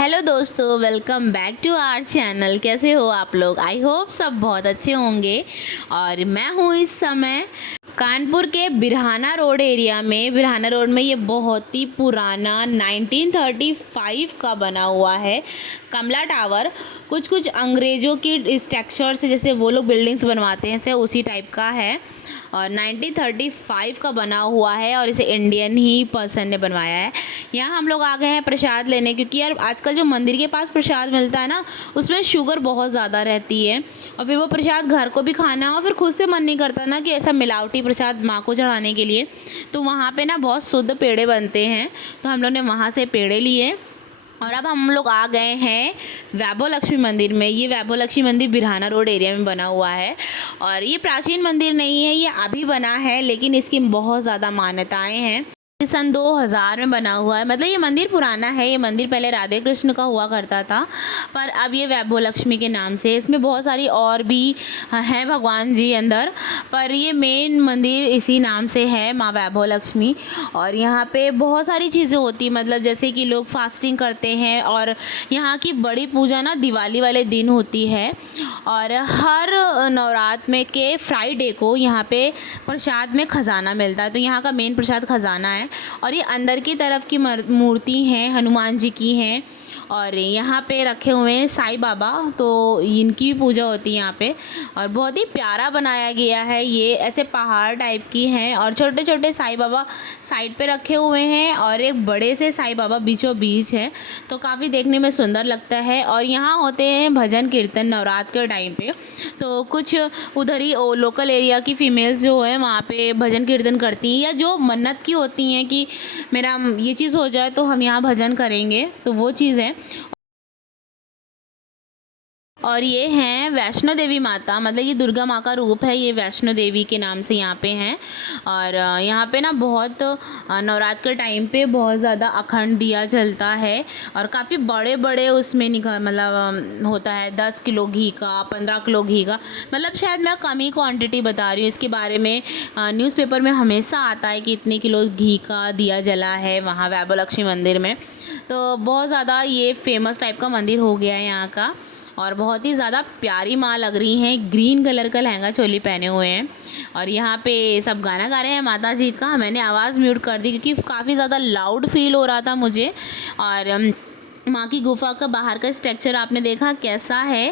Hello दोस्तों, welcome back to our channel. कैसे हो आप लोग? आई होप सब बहुत अच्छे होंगे। और मैं हूँ इस समय कानपुर के बिरहाना रोड एरिया में। बिरहाना रोड में ये बहुत ही पुराना 1935 का बना हुआ है कमला टावर। कुछ कुछ अंग्रेज़ों की स्ट्रक्चर से जैसे वो लोग बिल्डिंग्स बनवाते हैं से उसी टाइप का है और 1935 का बना हुआ है और इसे इंडियन ही पर्सन ने बनवाया है। यहाँ हम लोग आ गए हैं प्रसाद लेने, क्योंकि यार आजकल जो मंदिर के पास प्रसाद मिलता है ना, उसमें शुगर बहुत ज़्यादा रहती है और फिर वो प्रसाद घर को भी खाना और फिर खुद से मन नहीं करता ना कि ऐसा मिलावटी प्रसाद माँ को चढ़ाने के लिए। तो वहाँ पे ना बहुत शुद्ध पेड़े बनते हैं, तो हम लोग ने वहाँ से पेड़े लिए और अब हम लोग आ गए हैं वैभव लक्ष्मी मंदिर में। ये वैभव लक्ष्मी मंदिर बिरहाना रोड एरिया में बना हुआ है और ये प्राचीन मंदिर नहीं है, ये अभी बना है, लेकिन इसकी बहुत ज़्यादा मान्यताएं हैं। ये सन 2000 में बना हुआ है। मतलब ये मंदिर पुराना है। ये मंदिर पहले राधे कृष्ण का हुआ करता था, पर अब ये वैभव लक्ष्मी के नाम से। इसमें बहुत सारी और भी हैं भगवान जी अंदर, पर ये मेन मंदिर इसी नाम से है, माँ वैभव लक्ष्मी। और यहाँ पे बहुत सारी चीज़ें होती हैं, मतलब जैसे कि लोग फास्टिंग करते हैं और यहाँ की बड़ी पूजा ना दिवाली वाले दिन होती है। और हर नवरात्र में के फ्राइडे को यहाँ पे प्रसाद में खजाना मिलता है, तो यहाँ का मेन प्रसाद खजाना है। और ये अंदर की तरफ की मूर्ति हैं, हनुमान जी की हैं और यहाँ पे रखे हुए हैं साईं बाबा, तो इनकी भी पूजा होती है यहाँ पे। और बहुत ही प्यारा बनाया गया है। ये ऐसे पहाड़ टाइप की हैं और छोटे छोटे साईं बाबा साइड पे रखे हुए हैं और एक बड़े से साईं बाबा बीचों बीच है, तो काफ़ी देखने में सुंदर लगता है। और यहाँ होते हैं भजन कीर्तन नवरात्र के टाइम पे, तो कुछ उधर ही लोकल एरिया की फ़ीमेल्स जो है वहाँ पे भजन कीर्तन करती हैं, या जो मन्नत की होती हैं कि मेरा ये चीज़ हो जाए तो हम यहाँ भजन करेंगे, तो वो चीज़ है। और ये हैं वैष्णो देवी माता, मतलब ये दुर्गा माँ का रूप है। ये वैष्णो देवी के नाम से यहाँ पे हैं। और यहाँ पे ना बहुत नवरात्र के टाइम पे बहुत ज़्यादा अखंड दिया जलता है और काफ़ी बड़े बड़े उसमें मतलब होता है 10 किलो घी का, 15 किलो घी का। मतलब शायद मैं कम ही क्वांटिटी बता रही हूँ, इसके बारे में न्यूज़पेपर में हमेशा आता है कि इतने किलो घी का दिया जला है वहाँ वैभव लक्ष्मी मंदिर में। तो बहुत ज़्यादा ये फेमस टाइप का मंदिर हो गया है यहाँ का। और बहुत ही ज़्यादा प्यारी माँ लग रही हैं, ग्रीन कलर का लहंगा चोली पहने हुए हैं और यहाँ पे सब गाना गा रहे हैं माता जी का। मैंने आवाज़ म्यूट कर दी क्योंकि काफ़ी ज़्यादा लाउड फील हो रहा था मुझे। और माँ की गुफा का बाहर का स्ट्रक्चर आपने देखा कैसा है,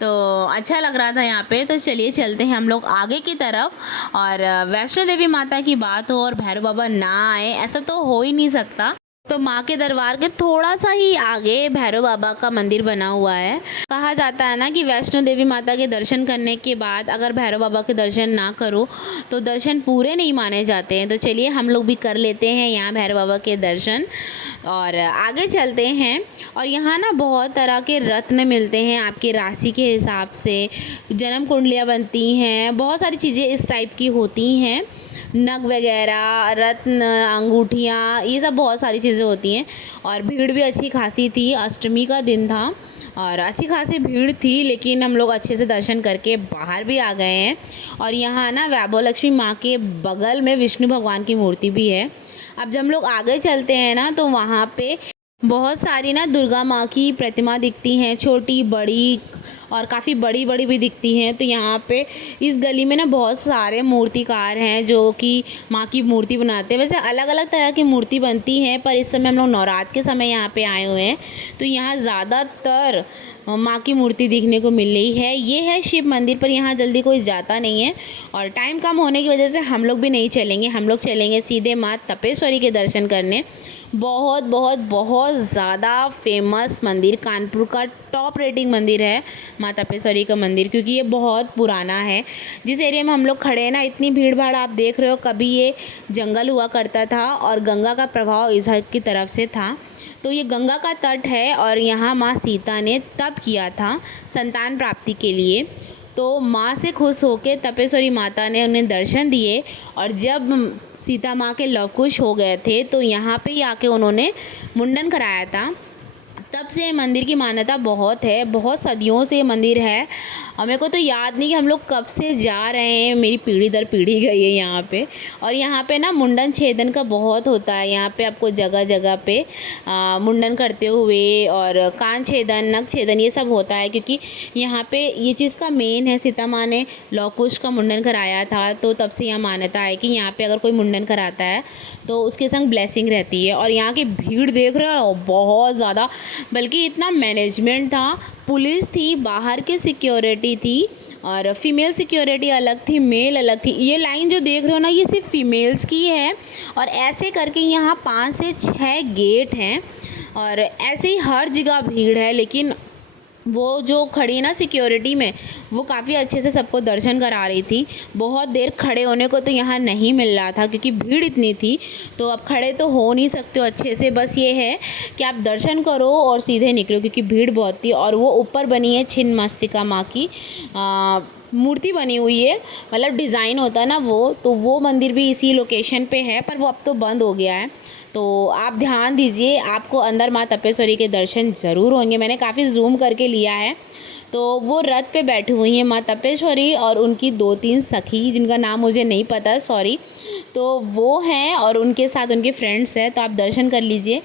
तो अच्छा लग रहा था यहाँ पे। तो चलिए चलते हैं हम लोग आगे की तरफ। और वैष्णो देवी माता की बात हो और भैरव बाबा ना आए, ऐसा तो हो ही नहीं सकता। तो माँ के दरबार के थोड़ा सा ही आगे भैरव बाबा का मंदिर बना हुआ है। कहा जाता है ना कि वैष्णो देवी माता के दर्शन करने के बाद अगर भैरव बाबा के दर्शन ना करो तो दर्शन पूरे नहीं माने जाते हैं। तो चलिए हम लोग भी कर लेते हैं यहाँ भैरव बाबा के दर्शन और आगे चलते हैं। और यहाँ ना बहुत तरह के रत्न मिलते हैं आपकी राशि के हिसाब से, जन्म कुंडलियाँ बनती हैं, बहुत सारी चीज़ें इस टाइप की होती हैं, नग वगैरह, रत्न, अंगूठियाँ, ये सब बहुत सारी चीज़ें होती हैं। और भीड़ भी अच्छी खासी थी, अष्टमी का दिन था और अच्छी खासी भीड़ थी, लेकिन हम लोग अच्छे से दर्शन करके बाहर भी आ गए हैं। और यहाँ ना वैभव लक्ष्मी माँ के बगल में विष्णु भगवान की मूर्ति भी है। अब जब हम लोग आगे चलते हैं ना, तो वहाँ पे बहुत सारी ना दुर्गा माँ की प्रतिमा दिखती हैं, छोटी बड़ी और काफ़ी बड़ी बड़ी भी दिखती हैं। तो यहाँ पे इस गली में ना बहुत सारे मूर्तिकार हैं जो कि माँ की मूर्ति बनाते हैं। वैसे अलग अलग तरह की मूर्ति बनती हैं, पर इस समय हम लोग नवरात्र के समय यहाँ पे आए हुए हैं, तो यहाँ ज़्यादातर माँ की मूर्ति देखने को मिल रही है। ये है शिव मंदिर, पर यहाँ जल्दी कोई जाता नहीं है और टाइम कम होने की वजह से हम लोग भी नहीं चलेंगे। हम लोग चलेंगे सीधे माँ तपेश्वरी के दर्शन करने। बहुत बहुत बहुत ज़्यादा फेमस मंदिर, कानपुर का टॉप रेटिंग मंदिर है माँ तपेश्वरी का मंदिर, क्योंकि ये बहुत पुराना है। जिस एरिया में हम लोग खड़े हैं ना, इतनी भीड़ भाड़ आप देख रहे हो, कभी ये जंगल हुआ करता था और गंगा का प्रभाव इस की तरफ से था। तो ये गंगा का तट है और यहाँ माँ सीता ने तप किया था संतान प्राप्ति के लिए। तो माँ से खुश होकर तपेश्वरी माता ने उन्हें दर्शन दिए और जब सीता माँ के लव कुश हो गए थे तो यहाँ पे ही आके उन्होंने मुंडन कराया था। तब से मंदिर की मान्यता बहुत है, बहुत सदियों से ये मंदिर है और मेरे को तो याद नहीं कि हम लोग कब से जा रहे हैं, मेरी पीढ़ी दर पीढ़ी गई है यहाँ पे। और यहाँ पे ना मुंडन छेदन का बहुत होता है, यहाँ पे आपको जगह जगह पे मुंडन करते हुए और कान छेदन, नख छेदन ये सब होता है, क्योंकि यहाँ पे ये चीज़ का मेन है। सीता माँ ने लव कुश का मुंडन कराया था, तो तब से यहाँ मान्यता है कि यहाँ पे अगर कोई मुंडन कराता है तो उसके संग ब्लेसिंग रहती है। और यहाँ की भीड़ देख रहे हो, बहुत ज़्यादा, बल्कि इतना मैनेजमेंट था, पुलिस थी, बाहर की सिक्योरिटी थी और फीमेल सिक्योरिटी अलग थी, मेल अलग थी। ये लाइन जो देख रहे हो ना, ये सिर्फ फीमेल्स की है और ऐसे करके यहाँ 5 से 6 गेट हैं और ऐसे ही हर जगह भीड़ है। लेकिन वो जो खड़ी ना सिक्योरिटी में, वो काफ़ी अच्छे से सबको दर्शन करा रही थी। बहुत देर खड़े होने को तो यहाँ नहीं मिल रहा था क्योंकि भीड़ इतनी थी, तो अब खड़े तो हो नहीं सकते हो अच्छे से। बस ये है कि आप दर्शन करो और सीधे निकलो क्योंकि भीड़ बहुत थी। और वो ऊपर बनी है छिन्नमस्तिका माँ की मूर्ति बनी हुई है, मतलब डिज़ाइन होता है ना वो, तो वो मंदिर भी इसी लोकेशन पे है, पर वो अब तो बंद हो गया है। तो आप ध्यान दीजिए, आपको अंदर माँ तपेश्वरी के दर्शन ज़रूर होंगे। मैंने काफ़ी जूम करके लिया है। तो वो रथ पे बैठी हुई हैं माँ तपेश्वरी और उनकी 2-3 सखी, जिनका नाम मुझे नहीं पता, सॉरी, तो वो हैं और उनके साथ उनके फ्रेंड्स हैं। तो आप दर्शन कर लीजिए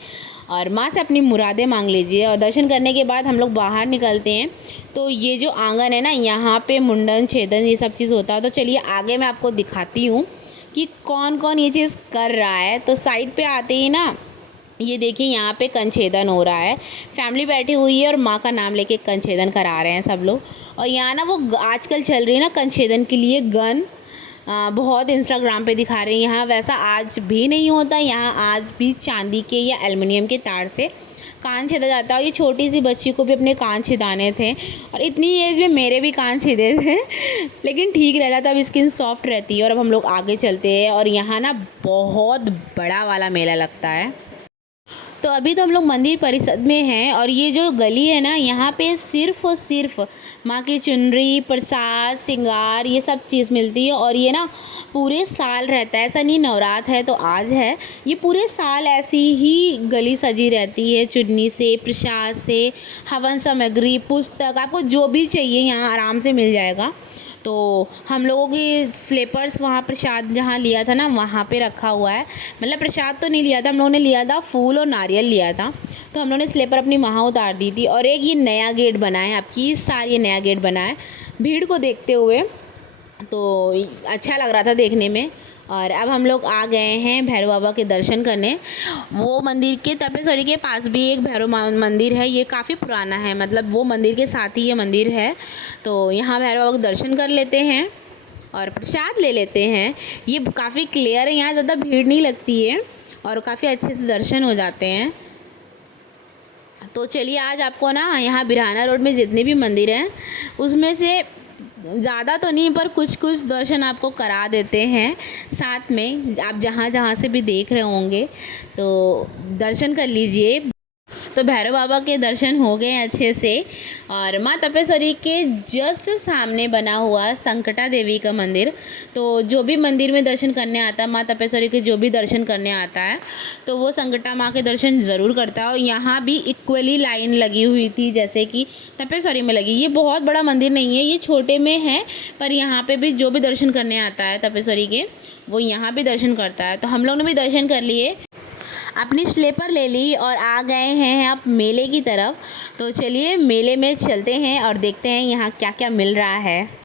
और माँ से अपनी मुरादें मांग लीजिए। और दर्शन करने के बाद हम लोग बाहर निकलते हैं। तो ये जो आंगन है ना, यहाँ पे मुंडन छेदन ये सब चीज़ होता है। तो चलिए आगे मैं आपको दिखाती हूँ कि कौन कौन ये चीज़ कर रहा है। तो साइड पे आते ही ना, ये देखिए यहाँ पे कंछेदन हो रहा है, फैमिली बैठी हुई है और माँ का नाम लेके कंछेदन करा रहे हैं सब लोग। और यहाँ ना वो आजकल चल रही है ना कंछेदन के लिए गन, बहुत इंस्टाग्राम पे दिखा रहे हैं। यहाँ वैसा आज भी नहीं होता, यहाँ आज भी चांदी के या एल्युमिनियम के तार से कान छेदा जाता है। और ये छोटी सी बच्ची को भी अपने कान छेदाने थे और इतनी एज में मेरे भी कान छेदे थे लेकिन ठीक रहता था, अब स्किन सॉफ्ट रहती है। और अब हम लोग आगे चलते हैं और यहाँ ना बहुत बड़ा वाला मेला लगता है। तो अभी तो हम लोग मंदिर परिसर में हैं और ये जो गली है ना, यहाँ पे सिर्फ़ और सिर्फ माँ की चुनरी, प्रसाद, श्रृंगार ये सब चीज़ मिलती है। और ये ना पूरे साल रहता है, ऐसा नहीं नवरात्र है तो आज है, ये पूरे साल ऐसी ही गली सजी रहती है। चुन्नी से, प्रसाद से, हवन सामग्री, पुस्तक, आपको जो भी चाहिए यहाँ आराम से मिल जाएगा। तो हम लोगों की स्लीपर्स वहाँ प्रसाद जहाँ लिया था ना, वहाँ पे रखा हुआ है। मतलब प्रसाद तो नहीं लिया था हम लोगों ने, लिया था फूल और नारियल लिया था। तो हम लोगों ने स्लीपर अपनी वहाँ उतार दी थी। और एक ये नया गेट बना है, आपकी इस साल ये नया गेट बना है भीड़ को देखते हुए, तो अच्छा लग रहा था देखने में। और अब हम लोग आ गए हैं भैरव बाबा के दर्शन करने। वो मंदिर के तपेश्वरी के पास भी एक भैरव मंदिर है, ये काफ़ी पुराना है, मतलब वो मंदिर के साथ ही ये मंदिर है। तो यहाँ भैरव बाबा के दर्शन कर लेते हैं और प्रसाद ले लेते हैं। ये काफ़ी क्लियर है, यहाँ ज़्यादा भीड़ नहीं लगती है और काफ़ी अच्छे से दर्शन हो जाते हैं। तो चलिए आज आपको ना यहाँ बिरहाना रोड में जितने भी मंदिर हैं उसमें से ज़्यादा तो नहीं पर कुछ कुछ दर्शन आपको करा देते हैं। साथ में आप जहाँ जहाँ से भी देख रहे होंगे तो दर्शन कर लीजिए। तो भैरव बाबा के दर्शन हो गए अच्छे से। और माँ तपेश्वरी के जस्ट सामने बना हुआ संकटा देवी का मंदिर, तो जो भी मंदिर में दर्शन करने आता है, माँ तपेश्वरी के जो भी दर्शन करने आता है तो वो संकटा माँ के दर्शन ज़रूर करता है। और यहाँ भी इक्वली लाइन लगी हुई थी जैसे कि तपेश्वरी में लगी। ये बहुत बड़ा मंदिर नहीं है, ये छोटे में है, पर यहाँ पर भी जो भी दर्शन करने आता है तपेश्वरी के वो यहाँ भी दर्शन करता है। तो हम लोग ने भी दर्शन कर लिए, अपनी स्लीपर ले ली और आ गए हैं अब मेले की तरफ। तो चलिए मेले में चलते हैं और देखते हैं यहाँ क्या क्या मिल रहा है।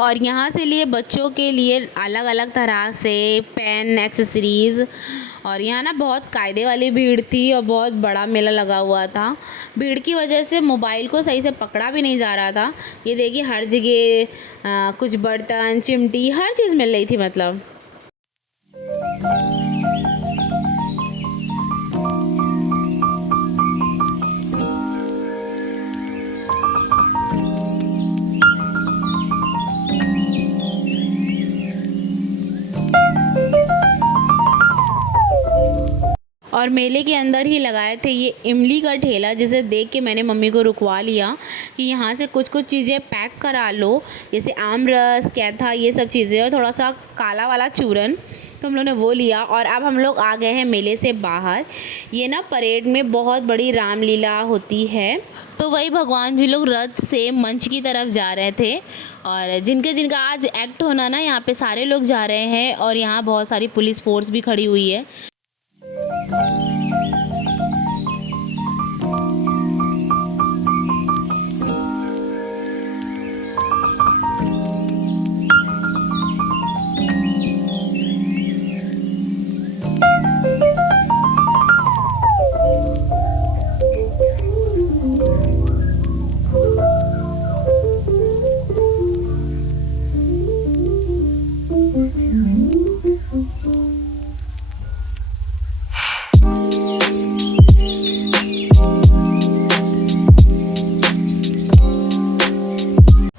और यहाँ से लिए बच्चों के लिए अलग अलग तरह से पेन, एक्सेसरीज़। और यहाँ ना बहुत कायदे वाली भीड़ थी और बहुत बड़ा मेला लगा हुआ था। भीड़ की वजह से मोबाइल को सही से पकड़ा भी नहीं जा रहा था। ये देखिए हर जगह कुछ बर्तन, चिमटी, हर चीज़ मिल रही थी मतलब। और मेले के अंदर ही लगाए थे ये इमली का ठेला, जिसे देख के मैंने मम्मी को रुकवा लिया कि यहाँ से कुछ कुछ चीज़ें पैक करा लो, जैसे आम रस, कैथा, ये सब चीज़ें, और थोड़ा सा काला वाला चूरन। तो हम लोग ने वो लिया और अब हम लोग आ गए हैं मेले से बाहर। ये ना परेड में बहुत बड़ी रामलीला होती है, तो वही भगवान जी लोग रथ से मंच की तरफ जा रहे थे, और जिनका आज एक्ट होना ना, यहाँ पे सारे लोग जा रहे हैं और यहाँ बहुत सारी पुलिस फोर्स भी खड़ी हुई है।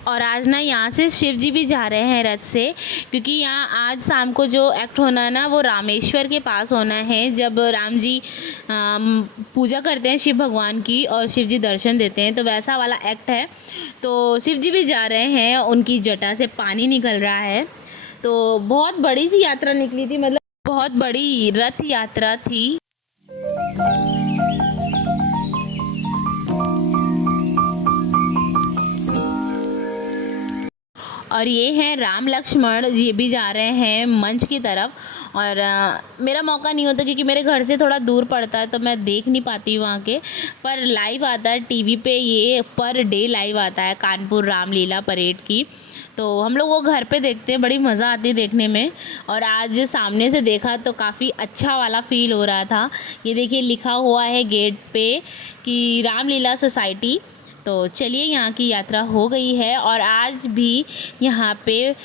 और आज ना यहाँ से शिव जी भी जा रहे हैं रथ से, क्योंकि यहाँ आज शाम को जो एक्ट होना है ना, वो रामेश्वर के पास होना है, जब राम जी पूजा करते हैं शिव भगवान की और शिव जी दर्शन देते हैं, तो वैसा वाला एक्ट है। तो शिव जी भी जा रहे हैं, उनकी जटा से पानी निकल रहा है। तो बहुत बड़ी सी यात्रा निकली थी, मतलब बहुत बड़ी रथ यात्रा थी। और ये हैं राम लक्ष्मण, ये भी जा रहे हैं मंच की तरफ। और मेरा मौका नहीं होता क्योंकि मेरे घर से थोड़ा दूर पड़ता है, तो मैं देख नहीं पाती वहाँ के, पर लाइव आता है टीवी पे, ये पर डे लाइव आता है कानपुर रामलीला परेड की। तो हम लोग वो घर पे देखते हैं, बड़ी मज़ा आती है देखने में। और आज सामने से देखा तो काफ़ी अच्छा वाला फील हो रहा था। ये देखिए लिखा हुआ है गेट पे कि रामलीला सोसाइटी। तो चलिए, यहाँ की यात्रा हो गई है। और आज भी यहाँ पे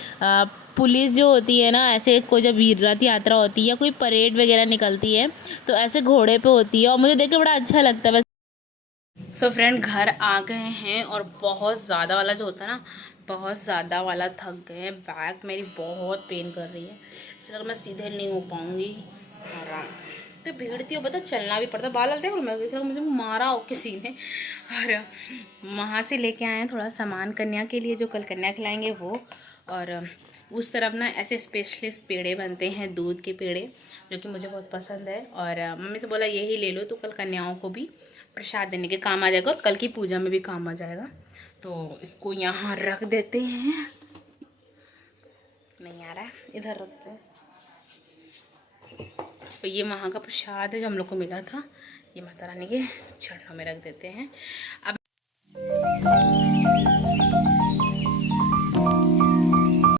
पुलिस जो होती है ना, ऐसे कोई जब रथ यात्रा होती है या कोई परेड वगैरह निकलती है, तो ऐसे घोड़े पे होती है, और मुझे देख के बड़ा अच्छा लगता है। बस सो फ्रेंड, घर आ गए हैं और बहुत ज़्यादा वाला जो होता है ना, बहुत ज़्यादा वाला थक गए हैं। बैक मेरी बहुत पेन कर रही है, इसलिए मैं सीधे नहीं हो पाऊँगी। आराम तो बिगड़ती हो, पता चलना भी पड़ता। बाल हलते हैं मैं, किसी मुझे मारा हो किसी ने। और वहाँ से लेके आए हैं थोड़ा सामान कन्या के लिए, जो कल कन्या खिलाएंगे वो। और उस तरफ ना ऐसे स्पेशलिस्ट पेड़े बनते हैं, दूध के पेड़े, जो कि मुझे बहुत पसंद है। और मम्मी से बोला यही ले लो, तो कल कन्याओं को भी प्रसाद देने के काम आ जाएगा और कल की पूजा में भी काम आ जाएगा। तो इसको यहाँ रख देते हैं। नहीं आ रहा है, इधर रखते हैं। तो ये वहाँ का प्रसाद है जो हम लोग को मिला था, ये माता रानी के चरणों में रख देते हैं। अब